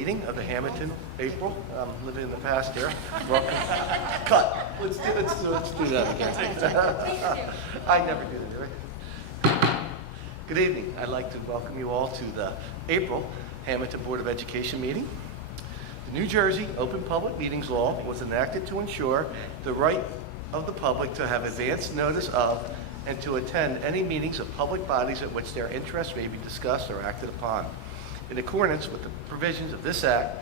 Meeting of the Hammonton, April. I'm living in the past here. Welcome. Cut. Let's do that again. I never do that, right? Good evening. I'd like to welcome you all to the April Hammonton Board of Education meeting. The New Jersey Open Public Meetings Law was enacted to ensure the right of the public to have advance notice of and to attend any meetings of public bodies at which their interests may be discussed or acted upon. In accordance with the provisions of this Act,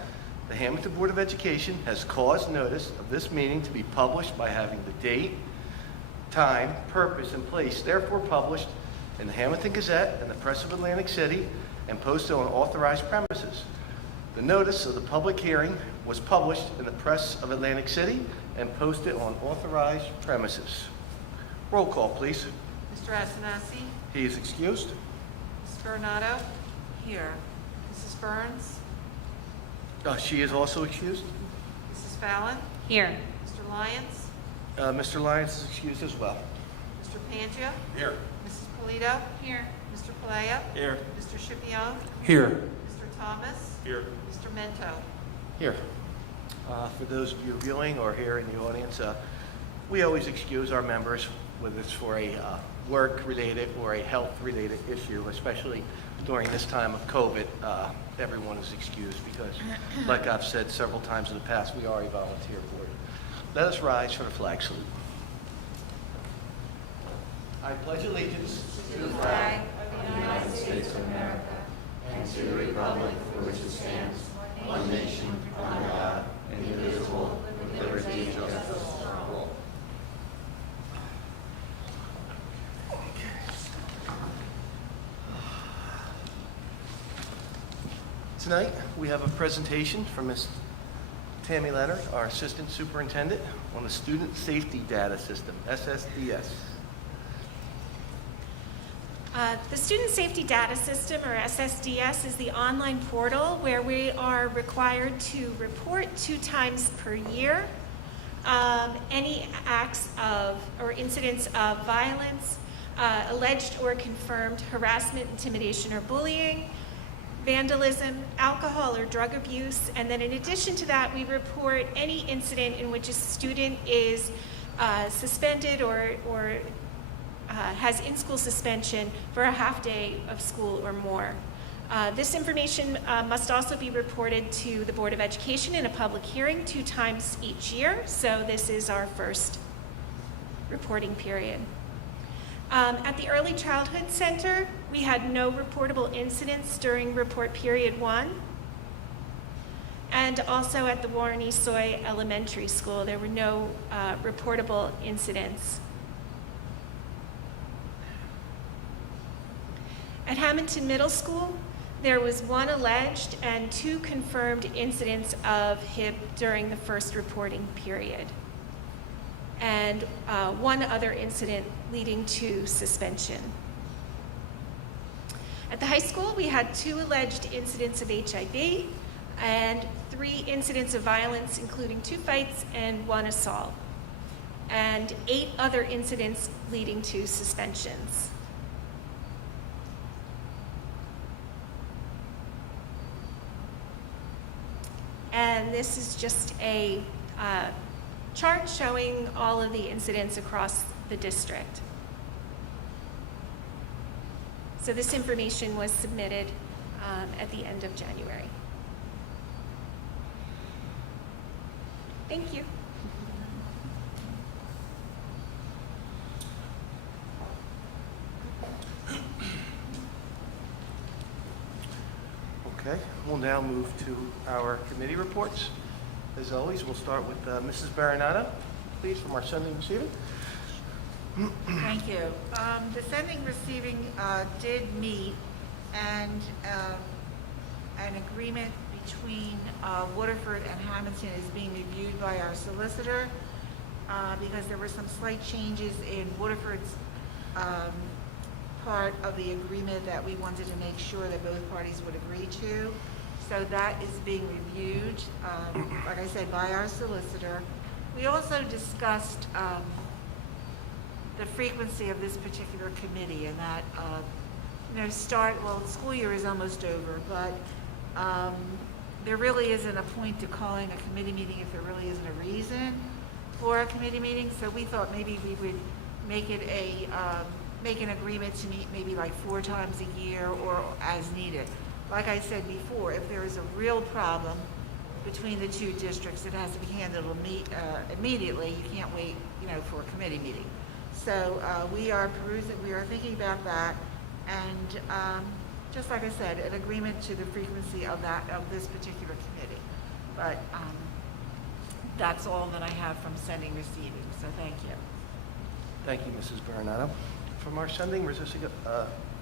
the Hammonton Board of Education has caused notice of this meeting to be published by having the date, time, purpose, and place therefore published in the Hammonton Gazette and the Press of Atlantic City and posted on authorized premises. The notice of the public hearing was published in the Press of Atlantic City and posted on authorized premises. Roll call, please. Mr. Asanasi? He is excused. Mr. Ornato? Here. Mrs. Burns? She is also excused. Mrs. Fallon? Here. Mr. Lyons? Mr. Lyons is excused as well. Mr. Pangio? Here. Mrs. Polito? Here. Mr. Palea? Here. Mr. Shipion? Here. Mr. Thomas? Here. Mr. Mento? Here. For those of you viewing or here in the audience, we always excuse our members, whether it's for a work-related or a health-related issue, especially during this time of COVID. Everyone is excused because, like I've said several times in the past, we are a volunteer board. Let us rise for the flag salute. I pledge allegiance To the flag of the United States of America and to the republic for which it stands, one nation, under God, indivisible, with liberty and justice for all. Tonight, we have a presentation from Ms. Tammy Leonard, our Assistant Superintendent, on the Student Safety Data System, SSDS. The Student Safety Data System, or SSDS, is the online portal where we are required to report 2 times per year any acts of or incidents of violence, alleged or confirmed harassment, intimidation, or bullying, vandalism, alcohol or drug abuse, and then in addition to that, we report any incident in which a student is suspended or has in-school suspension for a half day of school or more. This information must also be reported to the Board of Education in a public hearing 2 times each year, so this is our first reporting period. At the Early Childhood Center, we had no reportable incidents during report period 1. And also at the Warren Esoy Elementary School, there were no reportable incidents. At Hammonton Middle School, there was 1 alleged and 2 confirmed incidents of HIP during the first reporting period, and 1 other incident leading to suspension. At the high school, we had 2 alleged incidents of HIV and 3 incidents of violence, including 2 fights and 1 assault, and 8 other incidents leading to suspensions. And this is just a chart showing all of the incidents across the district. So this information was submitted at the end of January. Thank you. Okay, we'll now move to our committee reports. As always, we'll start with Mrs. Baronato, please, from our sending and receiving. Thank you. The sending receiving did meet, and an agreement between Waterford and Hammonton is being reviewed by our solicitor because there were some slight changes in Waterford's part of the agreement that we wanted to make sure that both parties would agree to. So that is being reviewed, like I said, by our solicitor. We also discussed the frequency of this particular committee, and that the school year is almost over, but there really isn't a point to calling a committee meeting if there really isn't a reason for a committee meeting. So we thought maybe we would make it make an agreement to meet maybe like 4 times a year or as needed. Like I said before, if there is a real problem between the 2 districts, it has to be handled immediately. You can't wait, for a committee meeting. So we are thinking about that, and just like I said, an agreement to the frequency of this particular committee. But that's all that I have from sending receiving. So thank you. Thank you, Mrs. Baronato. From our sending receiving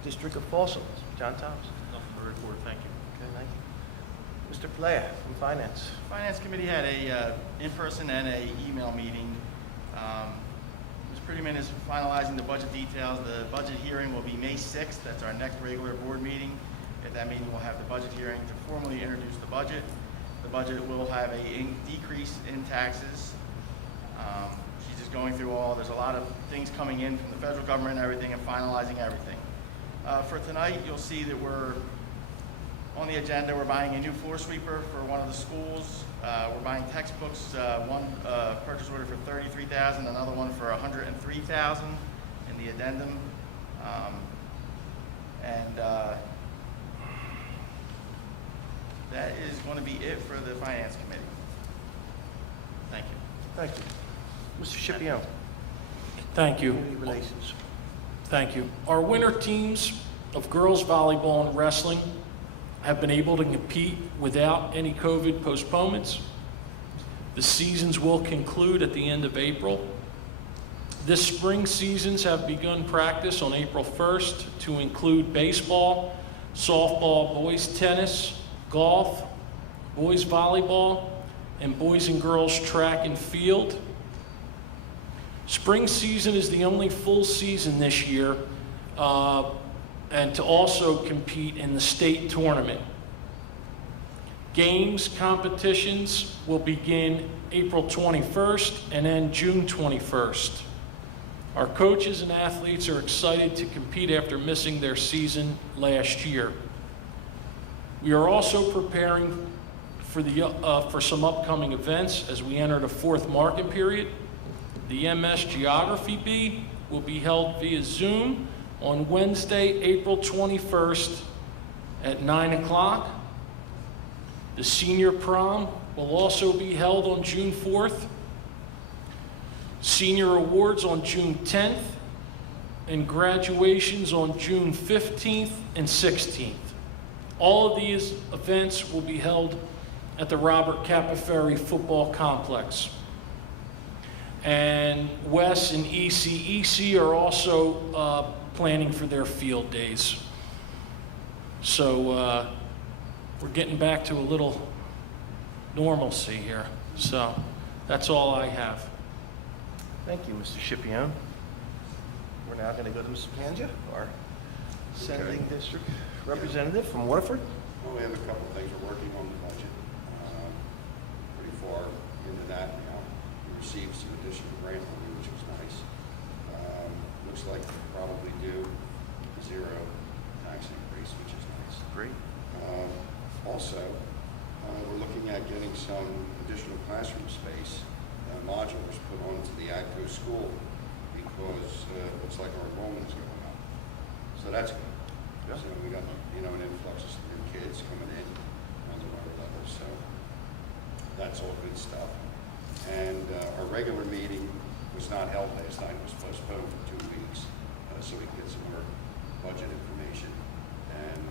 District of Folsom, John Thomas. Nothing to report, thank you. Okay, thank you. Mr. Playa from Finance. Finance Committee had a in-person and a email meeting. Ms. Prettyman is finalizing the budget details. The budget hearing will be May 6th. That's our next regular board meeting. At that meeting, we'll have the budget hearing to formally introduce the budget. The budget will have a decrease in taxes. She's just going through there's a lot of things coming in from the federal government and everything, and finalizing everything. For tonight, you'll see that we're on the agenda. We're buying a new floor sweeper for one of the schools. We're buying textbooks, one purchase order for $33,000, another one for $103,000 in the addendum. That is going to be it for the Finance Committee. Thank you. Thank you. Mr. Scipione. Thank you. Community Relations. Thank you. Our winter teams of girls volleyball and wrestling have been able to compete without any COVID postponements. The seasons will conclude at the end of April. This spring seasons have begun practice on April 1st to include baseball, softball, boys tennis, golf, boys volleyball, and boys and girls track and field. Spring season is the only full season this year, and to also compete in the state tournament. Games, competitions will begin April 21st and end June 21st. Our coaches and athletes are excited to compete after missing their season last year. We are also preparing for some upcoming events as we enter the 4th market period. The MS Geography Bee will be held via Zoom on Wednesday, April 21st at 9 o'clock. The Senior Prom will also be held on June 4th. Senior Awards on June 10th, and graduations on June 15th and 16th. All of these events will be held at the Robert Capaferri Football Complex. And Wes and ECEC are also planning for their field days. So we're getting back to a little normalcy here. So that's all I have. Thank you, Mr. Scipione. We're now going to go to Mr. Panja, our sending district representative from Waterford. Well, we have a couple of things. We're working on the budget. Pretty far into that now. We received some additional grant money, which was nice. Looks like we're probably due a 0 tax increase, which is nice. Great. Also, we're looking at getting some additional classroom space, modulars put onto the AGCO school, because it looks like our enrollment is going up. So that's good. Yeah. So we got, an influx of new kids coming in on the lower level. So that's all good stuff. And our regular meeting was not held last night. It was postponed for 2 weeks, so we can get some more budget information. And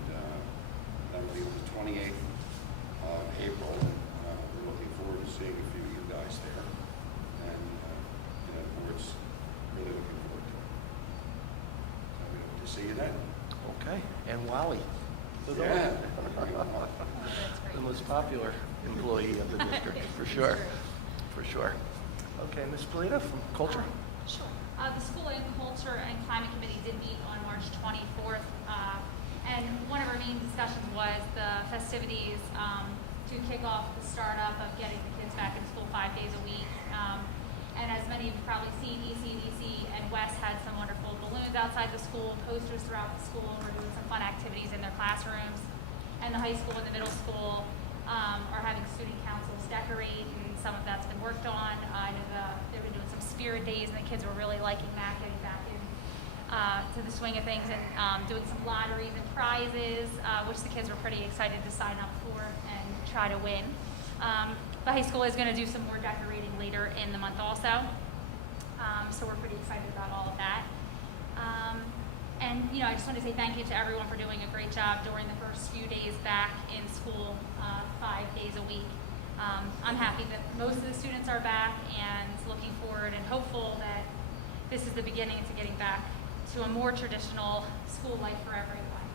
that'll be on the 28th of April. We're looking forward to seeing a few of you guys there. And the board's really looking forward to it. So we hope to see you then. Okay. And Wally. Yeah. The most popular employee of the district, for sure. For sure. Okay, Ms. Polito from Culture. Sure. The School and Culture and Climate Committee did meet on March 24th, and one of our main discussions was the festivities to kick off the startup of getting the kids back in school 5 days a week. And as many of you probably seen, ECDC and Wes had some wonderful balloons outside the school, posters throughout the school. We're doing some fun activities in their classrooms, and the high school and the middle school are having student councils decorate, and some of that's been worked on. I know they've been doing some spirit days, and the kids were really liking that, getting back in to the swing of things, and doing some lotteries and prizes, which the kids were pretty excited to sign up for and try to win. The high school is going to do some more decorating later in the month also, so we're pretty excited about all of that. And I just want to say thank you to everyone for doing a great job during the first few days back in school, 5 days a week. I'm happy that most of the students are back and looking forward and hopeful that this is the beginning to getting back to a more traditional school life for everyone.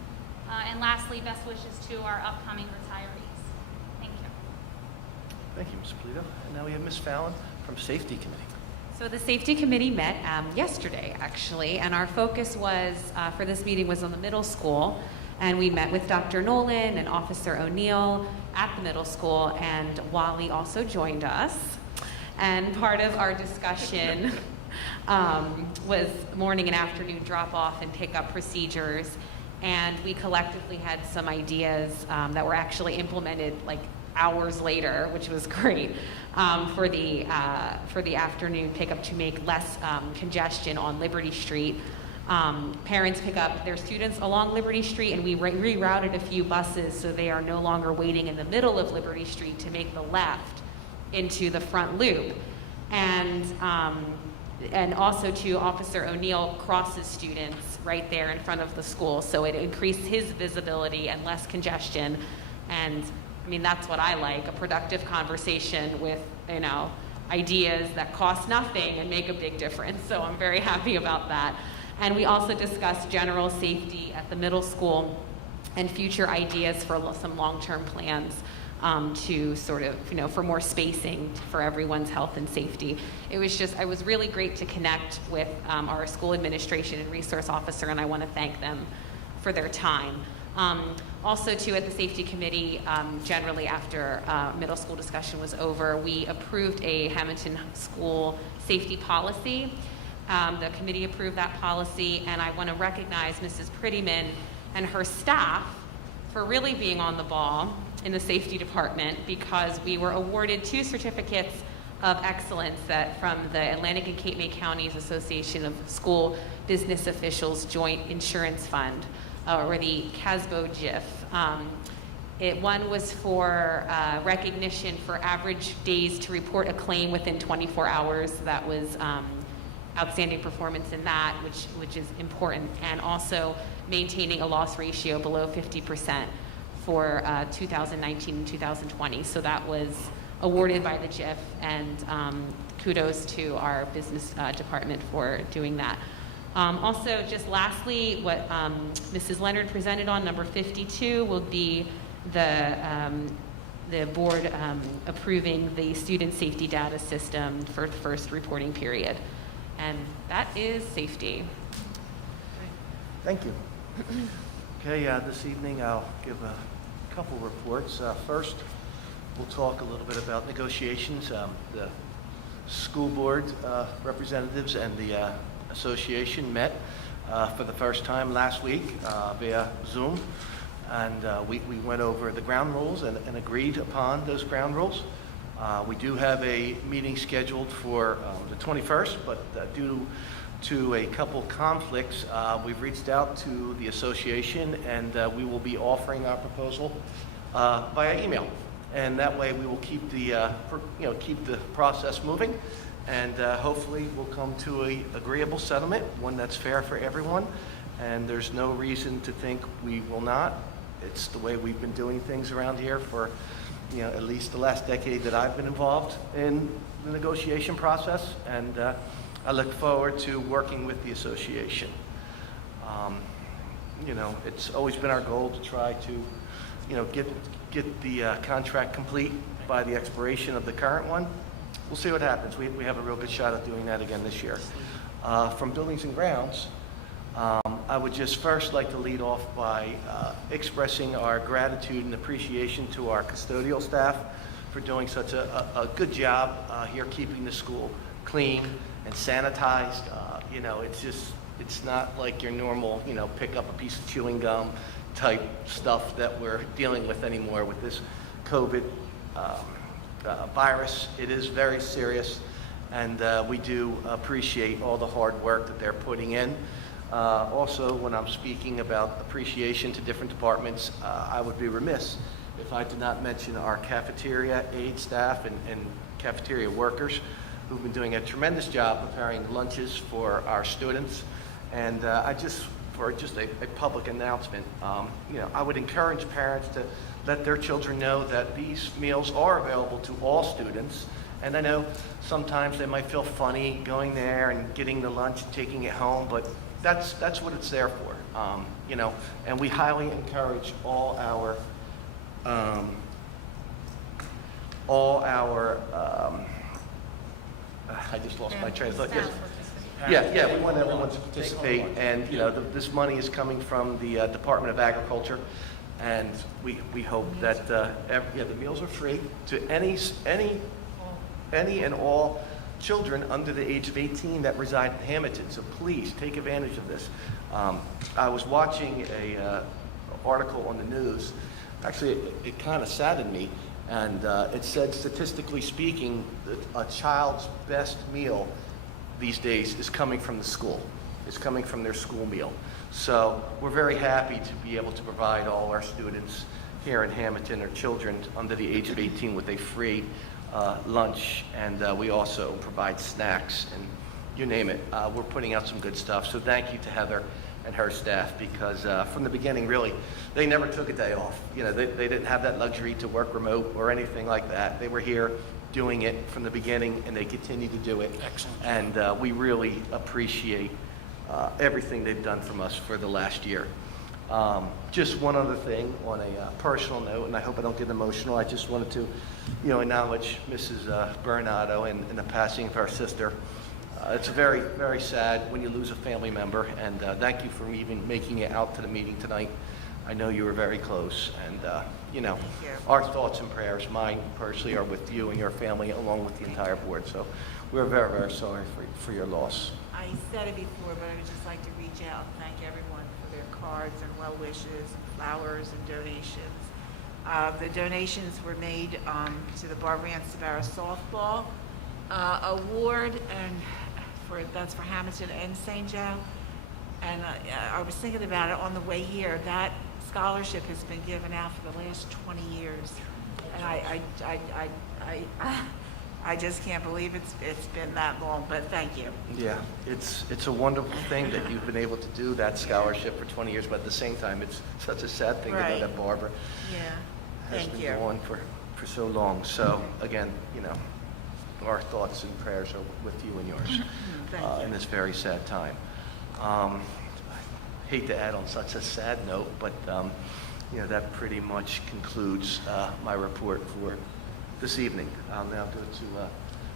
And lastly, best wishes to our upcoming retirees. Thank you. Thank you, Ms. Polito. And now we have Ms. Fallon from Safety Committee. So the safety committee met yesterday, actually, and our focus was for this meeting was on the middle school, and we met with Dr. Nolan and Officer O'Neill at the middle school, and Wally also joined us. And part of our discussion was morning and afternoon drop-off and pick-up procedures, and we collectively had some ideas that were actually implemented like hours later, which was great, for the afternoon pickup to make less congestion on Liberty Street. Parents pick up their students along Liberty Street, and we rerouted a few buses so they are no longer waiting in the middle of Liberty Street to make the left into the front loop. And also to Officer O'Neill crosses students right there in front of the school, so it increased his visibility and less congestion. And I mean, that's what I like, a productive conversation with, ideas that cost nothing and make a big difference. So I'm very happy about that. And we also discussed general safety at the middle school and future ideas for some long-term plans to sort of, for more spacing for everyone's health and safety. It was really great to connect with our school administration and resource officer, and I want to thank them for their time. Also, too, at the safety committee, generally after middle school discussion was over, we approved a Hammonton school safety policy. The committee approved that policy, and I want to recognize Mrs. Prettyman and her staff for really being on the ball in the safety department, because we were awarded 2 certificates of excellence from the Atlantic and Cape May Counties Association of School Business Officials Joint Insurance Fund, or the CASBO-GIF. One was for recognition for average days to report a claim within 24 hours. That was outstanding performance in that, which is important, and also maintaining a loss ratio below 50% for 2019 and 2020. So that was awarded by the GIF, and kudos to our business department for doing that. Also, just lastly, what Mrs. Leonard presented on, number 52, will be the board approving the student safety data system for the first reporting period. And that is safety. Thank you. Okay, this evening I'll give a couple reports. First, we'll talk a little bit about negotiations. The school board representatives and the association met for the first time last week via Zoom, and we went over the ground rules and agreed upon those ground rules. We do have a meeting scheduled for the 21st, but due to a couple conflicts, we've reached out to the association, and we will be offering our proposal via email. And that way we will keep the keep the process moving, and hopefully we'll come to an agreeable settlement, one that's fair for everyone. And there's no reason to think we will not. It's the way we've been doing things around here for at least the last decade that I've been involved in the negotiation process, and I look forward to working with the association. It's always been our goal to try to get the contract complete by the expiration of the current one. We'll see what happens. We have a real good shot at doing that again this year. From Buildings and Grounds, I would just first like to lead off by expressing our gratitude and appreciation to our custodial staff for doing such a good job here keeping the school clean and sanitized. It's not like your normal, pick up a piece of chewing gum type stuff that we're dealing with anymore with this COVID virus. It is very serious, and we do appreciate all the hard work that they're putting in. Also, when I'm speaking about appreciation to different departments, I would be remiss if I did not mention our cafeteria aide staff and cafeteria workers who've been doing a tremendous job preparing lunches for our students. And for just a public announcement, I would encourage parents to let their children know that these meals are available to all students. And I know sometimes they might feel funny going there and getting the lunch and taking it home, but that's what it's there for. And we highly encourage all our I just lost my train of thought. Yes. Yeah, we want everyone to participate, and this money is coming from the Department of Agriculture, and we hope that the meals are free to any and all children under the age of 18 that reside in Hammonton. So please take advantage of this. I was watching a article on the news. Actually, it kind of saddened me, and it said, statistically speaking, that a child's best meal these days is coming from the school. It's coming from their school meal. So we're very happy to be able to provide all our students here in Hammonton, or children under the age of 18, with a free lunch, and we also provide snacks, and you name it. We're putting out some good stuff. So thank you to Heather and her staff, because from the beginning, really, they never took a day off. They didn't have that luxury to work remote or anything like that. They were here doing it from the beginning, and they continue to do it. Excellent. And we really appreciate everything they've done from us for the last year. Just one other thing on a personal note, and I hope I don't get emotional. I just wanted to, acknowledge Mrs. Bernardo and the passing of our sister. It's very, very sad when you lose a family member, and thank you for even making it out to the meeting tonight. I know you were very close, and our thoughts and prayers, mine personally, are with you and your family, along with the entire board. So we're very, very sorry for your loss. I said it before, but I would just like to reach out and thank everyone for their cards and well wishes, and flowers and donations. The donations were made to the Barbara Ann Sabara softball award, and that's for Hammonton and St. Joe. And I was thinking about it on the way here. That scholarship has been given out for the last 20 years, and I just can't believe it's been that long. But thank you. Yeah, it's a wonderful thing that you've been able to do that scholarship for 20 years, but at the same time, it's such a sad thing to know that Barbara has been gone for so long. So again, our thoughts and prayers are with you and yours in this very sad time. I hate to add on such a sad note, but that pretty much concludes my report for this evening. I'll now go to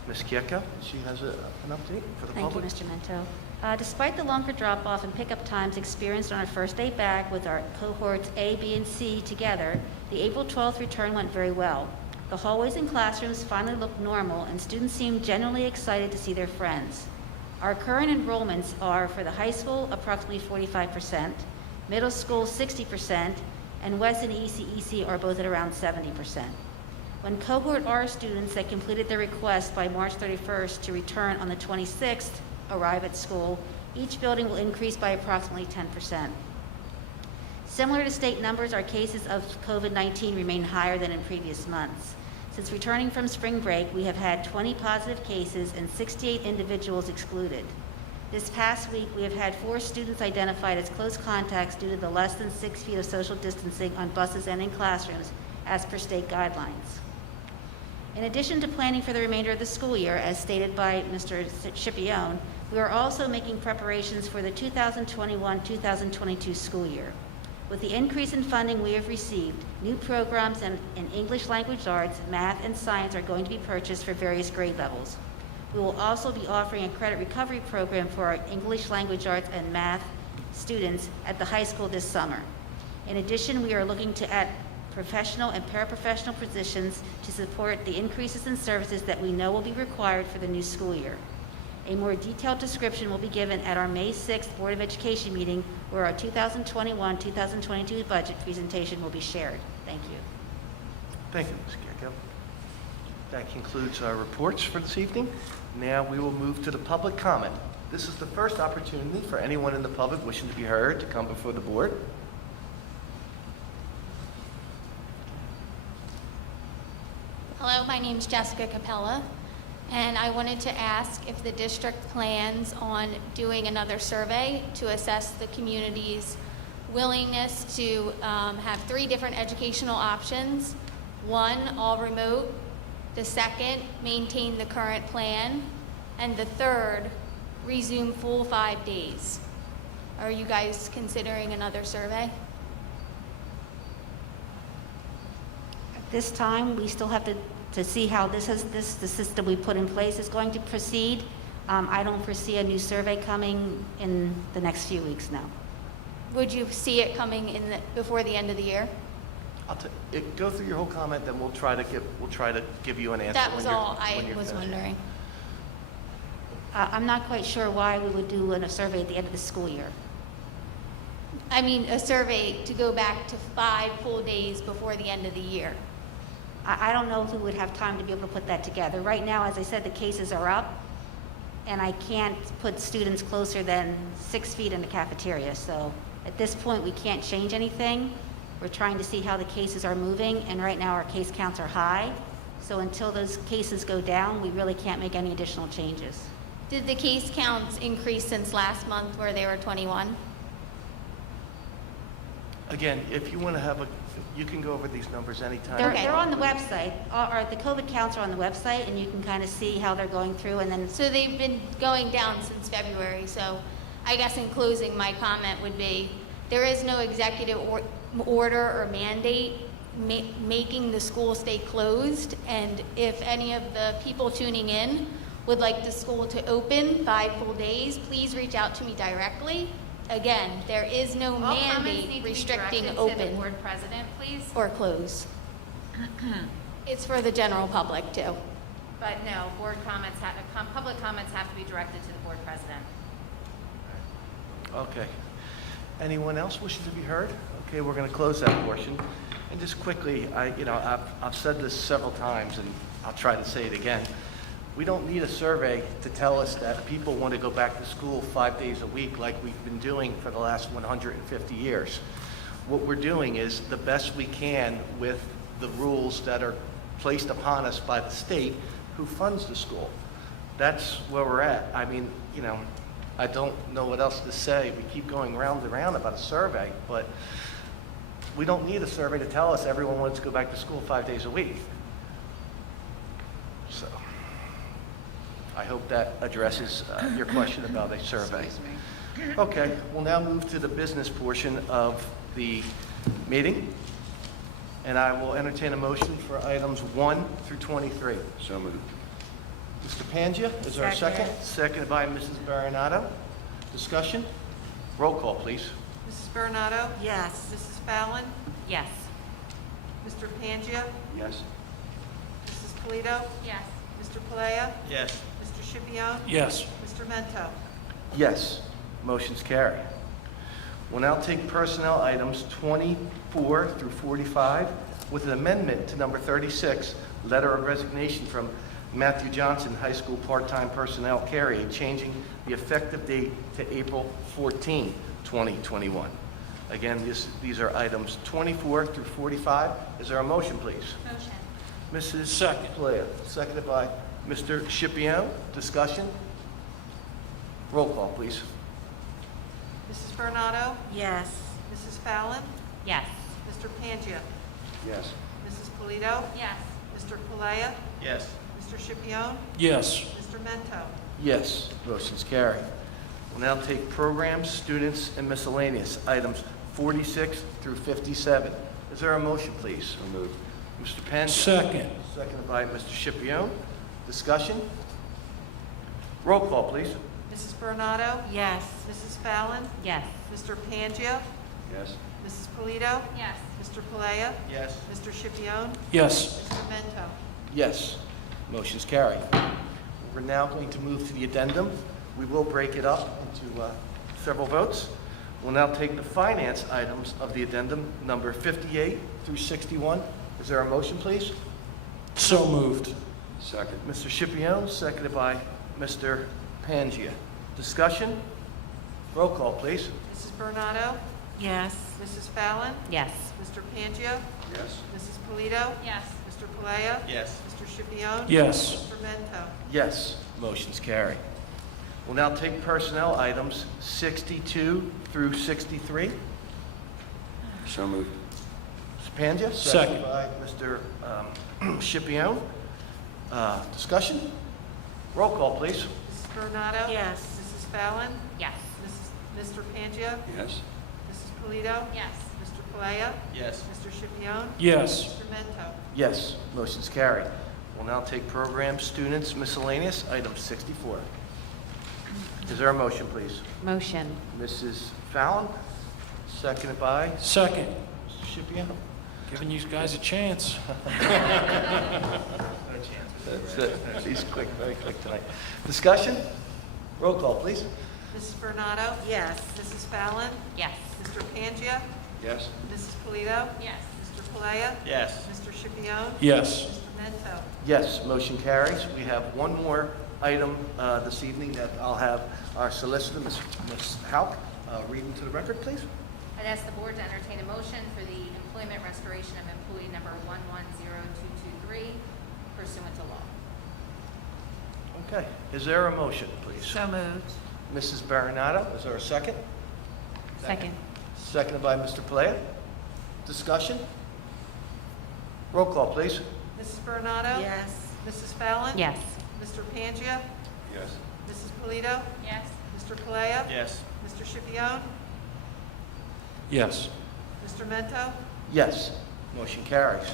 Ms. Kieka. She has an update for the public. Thank you, Mr. Mento. Despite the longer drop-off and pickup times experienced on our first day back with our cohorts A, B, and C together, the April 12th return went very well. The hallways and classrooms finally looked normal, and students seemed genuinely excited to see their friends. Our current enrollments are, for the high school, approximately 45%, middle school 60%, and West and ECEC are both at around 70%. When cohort R students that completed their request by March 31st to return on the 26th arrive at school, each building will increase by approximately 10%. Similar to state numbers, our cases of COVID-19 remain higher than in previous months. Since returning from spring break, we have had 20 positive cases and 68 individuals excluded. This past week, we have had 4 students identified as close contacts due to the less than 6 feet of social distancing on buses and in classrooms, as per state guidelines. In addition to planning for the remainder of the school year, as stated by Mr. Scipione, we are also making preparations for the 2021-2022 school year. With the increase in funding we have received, new programs in English language arts, math, and science are going to be purchased for various grade levels. We will also be offering a credit recovery program for our English language arts and math students at the high school this summer. In addition, we are looking to add professional and paraprofessional positions to support the increases in services that we know will be required for the new school year. A more detailed description will be given at our May 6th Board of Education meeting, where our 2021-2022 budget presentation will be shared. Thank you. Thank you, Ms. Gecko. That concludes our reports for this evening. Now we will move to the public comment. This is the first opportunity for anyone in the public wishing to be heard to come before the board. Hello, my name's Jessica Capella, and I wanted to ask if the district plans on doing another survey to assess the community's willingness to have 3 different educational options. 1, all remote. The 2nd, maintain the current plan. And the 3rd, resume full 5 days. Are you guys considering another survey? At this time, we still have to see how the system we put in place is going to proceed. I don't foresee a new survey coming in the next few weeks now. Would you see it coming before the end of the year? Go through your whole comment, then we'll try to give you an answer. That was all I when you're was finished. wondering. I'm not quite sure why we would do a survey at the end of the school year. I mean, a survey to go back to 5 full days before the end of the year. I don't know if we would have time to be able to put that together. Right now, as I said, the cases are up, and I can't put students closer than 6 feet in the cafeteria. So at this point, we can't change anything. We're trying to see how the cases are moving, and right now our case counts are high. So until those cases go down, we really can't make any additional changes. Did the case counts increase since last month where they were 21? Again, if you want to you can go over these numbers anytime. They're on the website, or the COVID counts are on the website, and you can kind of see how they're going through, and then So they've been going down since February. So I guess in closing, my comment would be, there is no executive order or mandate making the school stay closed. And if any of the people tuning in would like the school to open 5 full days, please reach out to me directly. Again, there is no All comments mandate need to be restricting directed to the open board president, please. or close. It's for the general public too. But no, public comments have to be directed to the board president. Okay. Anyone else wishing to be heard? Okay, we're going to close that portion. And just quickly, I've said this several times, and I'll try to say it again. We don't need a survey to tell us that people want to go back to school 5 days a week like we've been doing for the last 150 years. What we're doing is the best we can with the rules that are placed upon us by the state who funds the school. That's where we're at. I mean, I don't know what else to say. We keep going round and round about a survey, but we don't need a survey to tell us everyone wants to go back to school 5 days a week. So I hope that addresses your question about a survey. Okay, we'll now move to the business portion of the meeting. And I will entertain a motion for items 1 through 23. So moved. Mr. Pangia, is there a second? Second. Seconded by Mrs. Baranato. Discussion? Roll call, please. Mrs. Bernardo? Yes. Mrs. Fallon? Yes. Mr. Pangia? Yes. Mrs. Polito? Yes. Mr. Palea? Yes. Mr. Shipion? Yes. Mr. Mento? Yes, motion's carried. We'll now take personnel items 24 through 45 with an amendment to number 36, letter of resignation from Matthew Johnson, high school part-time personnel carrier, changing the effective date to April 14, 2021. Again, these are items 24 through 45. Is there a motion, please? Motion. Mrs. Second. Palea, seconded by Mr. Shipion. Discussion? Roll call, please. Mrs. Bernardo? Yes. Mrs. Fallon? Yes. Mr. Pangia? Yes. Mrs. Polito? Yes. Mr. Palea? Yes. Mr. Shipion? Yes. Mr. Mento? Yes, motion's carried. We'll now take programs, students, and miscellaneous, items 46 through 57. Is there a motion, please? So moved. Mr. Penn? Second. Seconded by Mr. Shipion. Discussion? Roll call, please. Mrs. Bernardo? Yes. Mrs. Fallon? Yes. Mr. Pangia? Yes. Mrs. Polito? Yes. Mr. Palea? Yes. Mr. Shipion? Yes. Mr. Mento? Yes, motion's carried. We're now going to move to the addendum. We will break it up into several votes. We'll now take the finance items of the addendum, number 58 through 61. Is there a motion, please? So moved. Second. Mr. Scipione, seconded by Mr. Pangia. Discussion? Roll call, please. Mrs. Bernardo? Yes. Mrs. Fallon? Yes. Mr. Pangio? Yes. Mrs. Polito? Yes. Mr. Palea? Yes. Mr. Scipione? Yes. Mr. Mento? Yes, motion's carried. We'll now take personnel items 62 through 63. So moved. Mr. Pangia, seconded by Mr. Scipione. Discussion? Roll call, please. Mrs. Bernardo? Yes. Mrs. Fallon? Yes. Mr. Pangio? Yes. Mrs. Polito? Yes. Mr. Palea? Yes. Mr. Scipione? Yes. Mr. Mento? Yes, motion's carried. We'll now take program students miscellaneous, item 64. Is there a motion, please? Motion. Mrs. Fallon, seconded by Second. Mr. Scipione. Giving you guys a chance. That's it. She's quick, very quick tonight. Discussion? Roll call, please. Mrs. Bernardo? Yes. Mrs. Fallon? Yes. Mr. Pangio? Yes. Mrs. Polito? Yes. Mr. Palea? Yes. Mr. Scipione? Yes. Mr. Mento? Yes, motion carries. We have one more item this evening that I'll have our solicitor, Ms. Hauk, read into the record, please. I'd ask the board to entertain a motion for the employment restoration of employee number 110223 pursuant to law. Okay, is there a motion, please? So moved. Mrs. Baronato, is there a second? Second. Seconded by Mr. Palea. Discussion? Roll call, please. Mrs. Bernardo? Yes. Mrs. Fallon? Yes. Mr. Pangio? Yes. Mrs. Polito? Yes. Mr. Palea? Yes. Mr. Scipione? Yes. Mr. Mento? Yes, motion carries.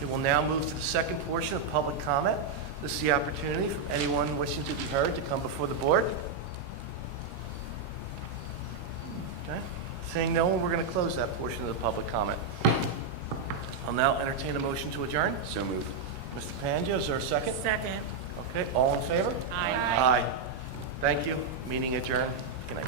We will now move to the second portion of public comment. This is the opportunity for anyone wishing to be heard to come before the board. Okay, seeing no one, we're going to close that portion of the public comment. I'll now entertain a motion to adjourn. So moved. Mr. Pangia, is there a second? Second. Okay, all in favor? Aye. Aye. Thank you. Meeting adjourned. Good night.